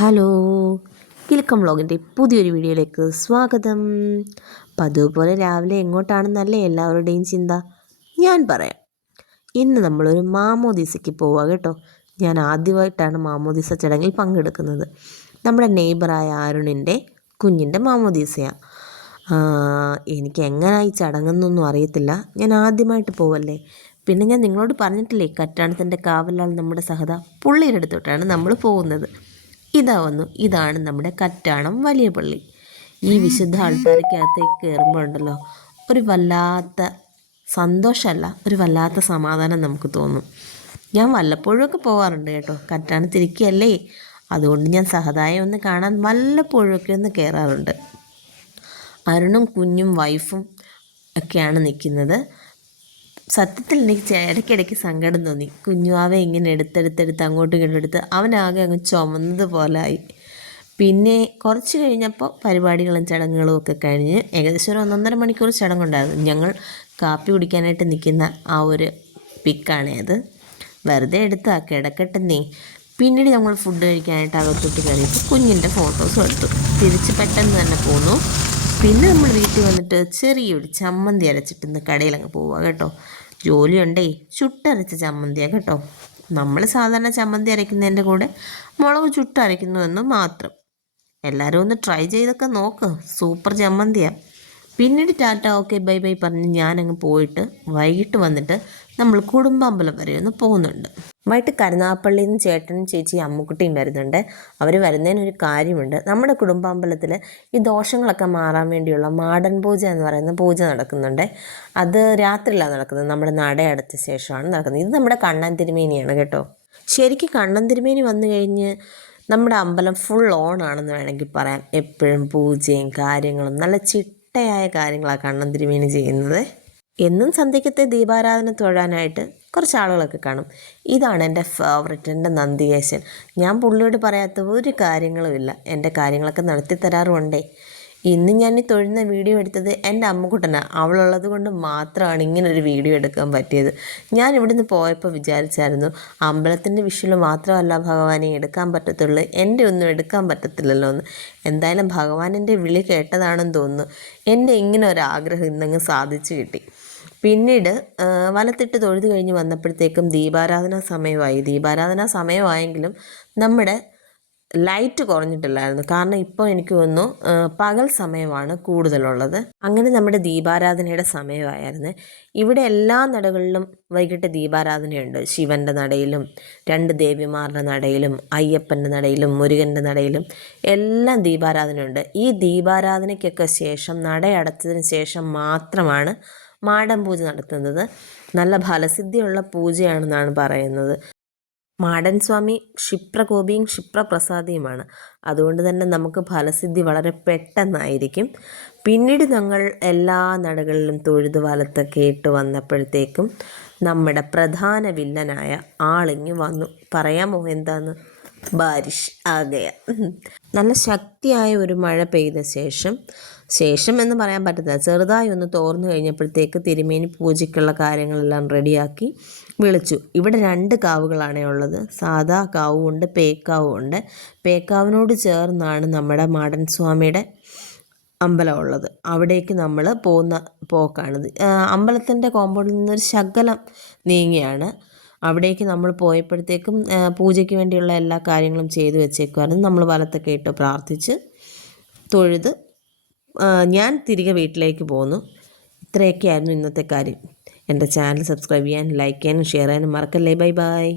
Hello, Kilukkam വ്ളോഗിൻ്റെ പുതിയൊരു വീഡിയോയിലേക്ക് സ്വാഗതം. പതിവ് പോലെ രാവിലെ എങ്ങോട്ടാണെന്നല്ലേ എല്ലാവരുടെയും ചിന്ത. ഞാൻ പറയാം, ഇന്ന് നമ്മളൊരു മാമോദീസയ്ക്ക് പോവുക കേട്ടോ. ഞാൻ ആദ്യമായിട്ടാണ് മാമോദീസ ചടങ്ങിൽ പങ്കെടുക്കുന്നത്. നമ്മുടെ നെയ്ബറായ അരുണിൻ്റെ കുഞ്ഞിൻ്റെ മാമോദീസയാണ്. എനിക്ക് എങ്ങനെയായി ഈ ചടങ്ങെന്നൊന്നും അറിയത്തില്ല. ഞാൻ ആദ്യമായിട്ട് പോവല്ലേ. പിന്നെ ഞാൻ നിങ്ങളോട് പറഞ്ഞിട്ടില്ലേ, കറ്റാണത്തിൻ്റെ കാവലാൾ നമ്മുടെ സഹത പുള്ളിയുടെ അടുത്തോട്ടാണ് നമ്മൾ പോകുന്നത്. ഇതാണ് നമ്മുടെ കറ്റാണം വലിയ പള്ളി. ഈ വിശുദ്ധ ആൾക്കാർക്കകത്തേക്ക് കയറുമ്പോഴുണ്ടല്ലോ, ഒരു വല്ലാത്ത സന്തോഷമല്ല, ഒരു വല്ലാത്ത സമാധാനം നമുക്ക് തോന്നും. ഞാൻ വല്ലപ്പോഴുമൊക്കെ പോകാറുണ്ട് കേട്ടോ, കറ്റാണത്തിരിക്കുകയല്ലേ, അതുകൊണ്ട് ഞാൻ സഹതായെ ഒന്ന് കാണാൻ വല്ലപ്പോഴുമൊക്കെ ഒന്ന് കയറാറുണ്ട്. അരുണും കുഞ്ഞും വൈഫും ഒക്കെയാണ് നിൽക്കുന്നത്. സത്യത്തിൽ എനിക്ക് ഇടയ്ക്കിടയ്ക്ക് സങ്കടം തോന്നി. കുഞ്ഞുവാവെ ഇങ്ങനെ എടുത്തെടുത്ത് അങ്ങോട്ടും ഇങ്ങോട്ടും എടുത്ത് അവനാകെ അങ്ങ് ചുമന്നത് പോലായി. പിന്നെ കുറച്ച് കഴിഞ്ഞപ്പോൾ പരിപാടികളും ചടങ്ങുകളും ഒക്കെ കഴിഞ്ഞ് ഏകദേശം ഒരു 1.5 മണിക്കൂർ ചടങ്ങുണ്ടായിരുന്നു. ഞങ്ങൾ കാപ്പി കുടിക്കാനായിട്ട് നിൽക്കുന്ന ആ ഒരു പിക്കാണേ അത്. വെറുതെ എടുത്താ കിടക്കട്ടെന്നേ. പിന്നീട് ഞങ്ങൾ ഫുഡ് കഴിക്കാനായിട്ട് അകത്തോട്ട് കയറിയപ്പോൾ കുഞ്ഞിൻ്റെ ഫോട്ടോസും എടുത്തു. തിരിച്ച് പെട്ടെന്ന് തന്നെ പോന്നു. പിന്നെ നമ്മൾ വീട്ടിൽ വന്നിട്ട് ചെറിയൊരു ചമ്മന്തി അരച്ചിട്ട് കടയിലങ്ങ് പോവുക കേട്ടോ. ജോലിയുണ്ടേ, ചുട്ടരച്ച ചമ്മന്തിയാണ് കേട്ടോ. നമ്മൾ സാധാരണ ചമ്മന്തി അരയ്ക്കുന്നതിൻ്റെ കൂടെ മുളക് ചുട്ടരയ്ക്കുന്നുവെന്ന് മാത്രം. എല്ലാവരും ഒന്ന് ട്രൈ ചെയ്തൊക്കെ നോക്ക്, സൂപ്പർ ചമ്മന്തിയാണ്. പിന്നീട് ടാറ്റ ഓക്കെ ബൈ ബൈ പറഞ്ഞ് ഞാനങ്ങ് പോയിട്ട് വൈകിട്ട് വന്നിട്ട് നമ്മൾ കുടുംബാമ്പലം വരെ ഒന്ന് പോകുന്നുണ്ട്. വൈകിട്ട് കരുനാഗപ്പള്ളിയിൽ നിന്ന് ചേട്ടനും ചേച്ചി അമ്മുക്കുട്ടിയും വരുന്നുണ്ട്. അവർ വരുന്നതിനൊരു കാര്യമുണ്ട്. നമ്മുടെ കുടുംബാമ്പലത്തിൽ ഈ ദോഷങ്ങളൊക്കെ മാറാൻ വേണ്ടിയുള്ള മാടൻ പൂജ എന്ന് പറയുന്ന പൂജ നടക്കുന്നുണ്ട്. അത് രാത്രിയിലാണ് നടക്കുന്നത്, നമ്മുടെ നട അടച്ച ശേഷമാണ് നടക്കുന്നത്. ഇത് നമ്മുടെ കണ്ണൻ തിരുമേനിയാണ് കേട്ടോ. ശരിക്കും കണ്ണൻ തിരുമേനി വന്നു കഴിഞ്ഞ് നമ്മുടെ അമ്പലം ഫുൾ ഓൺ ആണെന്ന് വേണമെങ്കിൽ പറയാം. എപ്പോഴും പൂജയും കാര്യങ്ങളും നല്ല ചിട്ടയായ കാര്യങ്ങളാണ് കണ്ണൻ തിരുമേനി ചെയ്യുന്നത്. എന്നും സന്ധ്യക്കത്തെ ദീപാരാധന തൊഴാനായിട്ട് കുറച്ച് ആളുകളൊക്കെ കാണും. ഇതാണ് എൻ്റെ ഫേവററ്റ്, എൻ്റെ നന്ദികേശൻ. ഞാൻ പുള്ളിയോട് പറയാത്ത ഒരു കാര്യങ്ങളുമില്ല, എൻ്റെ കാര്യങ്ങളൊക്കെ നടത്തി തരാറുണ്ടേ. ഇന്ന് ഞാൻ ഈ തൊഴുന്ന വീഡിയോ എടുത്തത് എൻ്റെ അമ്മുക്കുട്ടനാണ്. അവളുള്ളത് കൊണ്ട് മാത്രമാണ് ഇങ്ങനൊരു വീഡിയോ എടുക്കാൻ പറ്റിയത്. ഞാൻ ഇവിടുന്ന് പോയപ്പോൾ വിചാരിച്ചായിരുന്നു, അമ്പലത്തിൻ്റെ വിഷ്വൽ മാത്രമല്ല ഭഗവാനെ എടുക്കാൻ പറ്റത്തുള്ളൂ, എൻ്റെ ഒന്നും എടുക്കാൻ പറ്റത്തില്ലല്ലോ എന്ന്. എന്തായാലും ഭഗവാനിൻ്റെ വിളി കേട്ടതാണെന്ന് തോന്നുന്നു. എൻ്റെ ഇങ്ങനെ ഒരാഗ്രഹം ഇന്നങ്ങ് സാധിച്ചു കിട്ടി. പിന്നീട് വലത്തിട്ട് തൊഴുത് കഴിഞ്ഞ് വന്നപ്പോഴത്തേക്കും ദീപാരാധനാ സമയമായെങ്കിലും നമ്മുടെ ലൈറ്റ് കുറഞ്ഞിട്ടില്ലായിരുന്നു. കാരണം ഇപ്പോൾ എനിക്ക് തോന്നുന്നു പകൽ സമയമാണ് കൂടുതലുള്ളത്. അങ്ങനെ നമ്മുടെ ദീപാരാധനയുടെ സമയമായിരുന്നു. ഇവിടെ എല്ലാ നടകളിലും വൈകിട്ട് ദീപാരാധനയുണ്ട്. ശിവൻ്റെ നടയിലും 2 ദേവിമാരുടെ നടയിലും അയ്യപ്പൻ്റെ നടയിലും മുരുകൻ്റെ നടയിലും എല്ലാം ദീപാരാധനയുണ്ട്. ഈ ദീപാരാധനയ്ക്കൊക്കെ ശേഷം നടയടച്ചതിന് ശേഷം മാത്രമാണ് മാടൻ പൂജ നടത്തുന്നത്. നല്ല ഫലസിദ്ധിയുള്ള പൂജയാണെന്നാണ് പറയുന്നത്. മാടൻ സ്വാമി ക്ഷിപ്രകോപിയും ക്ഷിപ്രപ്രസാദിയുമാണ്. അതുകൊണ്ട് തന്നെ നമുക്ക് ഫലസിദ്ധി വളരെ പെട്ടെന്നായിരിക്കും. പിന്നീട് ഞങ്ങൾ എല്ലാ നടകളിലും തൊഴുത് വലത്തൊക്കെ ഇട്ട് വന്നപ്പോഴത്തേക്കും നമ്മുടെ പ്രധാന വില്ലനായ ആളിങ്ങ് വന്നു. പറയാമോ എന്താന്ന്? ബാരിഷ് ആകയ. നല്ല ശക്തിയായ ഒരു മഴ പെയ്ത ശേഷം എന്ന് പറയാൻ പറ്റത്തില്ല, ചെറുതായി ഒന്ന് തോർന്നു കഴിഞ്ഞപ്പോഴത്തേക്ക് തിരുമേനി പൂജയ്ക്കുള്ള കാര്യങ്ങളെല്ലാം റെഡിയാക്കി വിളിച്ചു. ഇവിടെ 2 കാവുകളാണേ ഉള്ളത്. സാധാ കാവും ഉണ്ട്, പേക്കാവും ഉണ്ട്. പേക്കാവിനോട് ചേർന്നാണ് നമ്മുടെ മാടൻ സ്വാമിയുടെ അമ്പലം ഉള്ളത്. അവിടേക്ക് നമ്മൾ പോകുന്ന പോക്കാണിത്. അമ്പലത്തിൻ്റെ കോമ്പൗണ്ടിൽ നിന്നൊരു ശകലം നീങ്ങിയാണ്. അവിടേക്ക് നമ്മൾ പോയപ്പോഴത്തേക്കും പൂജയ്ക്ക് വേണ്ടിയുള്ള എല്ലാ കാര്യങ്ങളും ചെയ്തു വെച്ചേക്കുമായിരുന്നു. നമ്മൾ വലത്തൊക്കെ ഇട്ട് പ്രാർത്ഥിച്ച് തൊഴുത് ഞാൻ തിരികെ വീട്ടിലേക്ക് പോന്നു. ഇത്രയൊക്കെയായിരുന്നു ഇന്നത്തെ കാര്യം. എൻ്റെ ചാനൽ സബ്സ്ക്രൈബ് ചെയ്യാനും ലൈക്ക് ചെയ്യാനും ഷെയർ ചെയ്യാനും മറക്കല്ലേ. Bye bye.